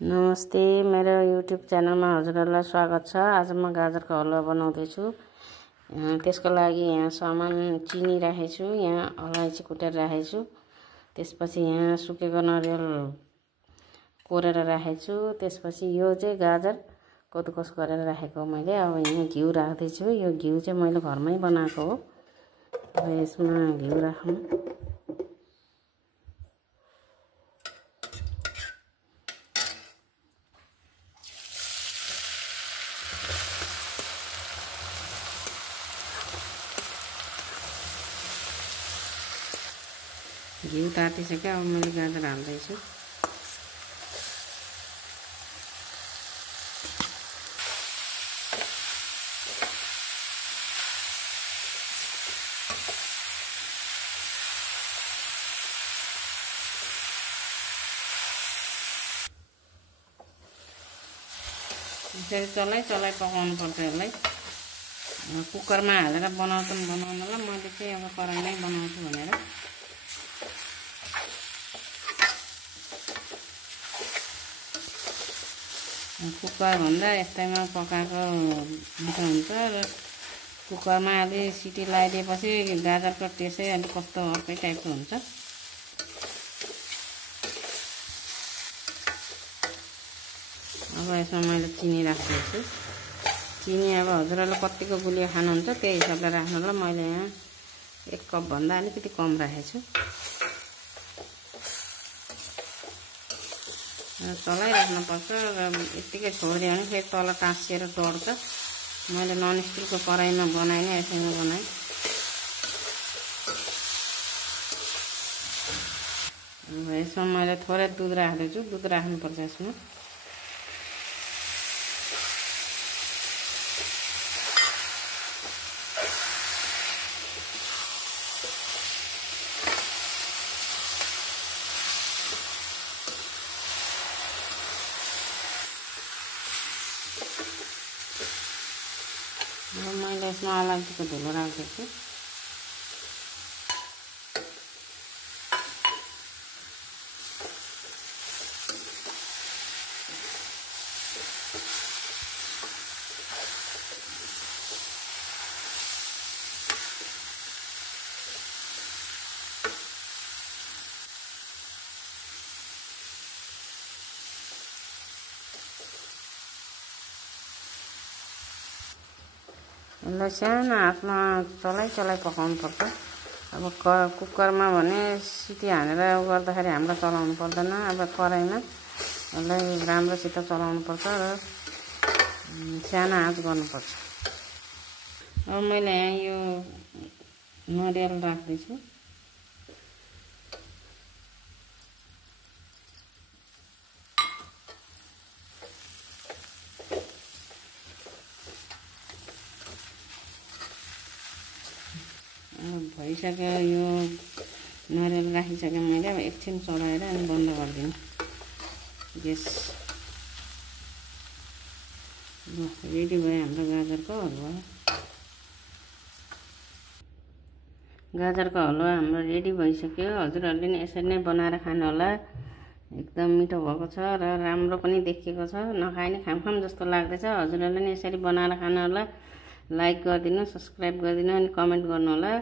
नमस्ते, मेरो युट्युब च्यानलमा हजुरहरूलाई स्वागत छ। आज म गाजरको हलुवा बनाउँदैछु। त्यसको लागि यहाँ सामान चिनी राखेको छु, यहाँ अलैँची कुटेर राखेको छु, त्यसपछि यहाँ सुकेको नरिवल कोरेर राखेको छु, त्यसपछि यो चाहिँ गाजर कदुकस गरेर राखेको मैले। अब यहाँ घिउ राख्दैछु। यो घिउ चाहिँ मैले घरमै बनाएको हो। अब यसमा घिउ राखौँ। घिउ तातिसक्यो। अब मैले गाजर हाल्दैछु। यसरी चलाइ पकाउनु पर्छ। यसलाई कुकरमा हालेर बनाउनलाई मैले चाहिँ अब कराईमै बनाउँछु भनेर कुकर भन्दा यस्तैमा पकाएको मिठो हुन्छ। र कुकरमा अलि सिटी लगाइदिएपछि गाजरको टेस्टै अलिक कस्तो अर्कै टाइपको हुन्छ। अब यसमा मैले चिनी राख्दैछु। चिनी अब हजुरहरूले कतिको गुलियो खानुहुन्छ त्यही हिसाबले राख्नु ल। मैले यहाँ 1 कप भन्दा अलिकति कम राखेको छु। चलाइराख्नुपर्छ र यत्तिकै छोडिदियो भने फेरि तल टाँसिएर डढ्छ। मैले ननस्टिकको कराईमा बनाएँ नि, यसैमा बनाएँ। अब यसमा मैले थोरै दुध राख्दैछु। दुध राख्नुपर्छ यसमा। अब मैले यसमा अलैँचीको धुलो राख्दैछु। यसलाई सानो हातमा चलाइ पकाउनु पर्छ। अब कुकरमा भने सिटी हानेर गर्दाखेरि हामीलाई चलाउनु पर्दैन। अब कराईमा यसलाई राम्रोसित चलाउनु पर्छ र सानो आँच गर्नुपर्छ। अब मैले यहाँ यो नरिवल राख्दैछु। भइसक्यो। यो नरिवल राखिसकेँ मैले। अब एकछिन चलाएर अनि बन्द गरिदिनु ग्यास। रेडी भयो हाम्रो गाजरको हलुवा। गाजरको हलुवा हाम्रो रेडी भइसक्यो। हजुरहरूले नि यसरी नै बनाएर खानु होला। एकदम मिठो भएको छ र राम्रो पनि देखिएको छ। नखाए नि खाम जस्तो लाग्दैछ। हजुरहरूले नि यसरी बनाएर खानु होला। लाइक गरिदिनु, सब्सक्राइब गरिदिनु अनि कमेन्ट गर्नु होला।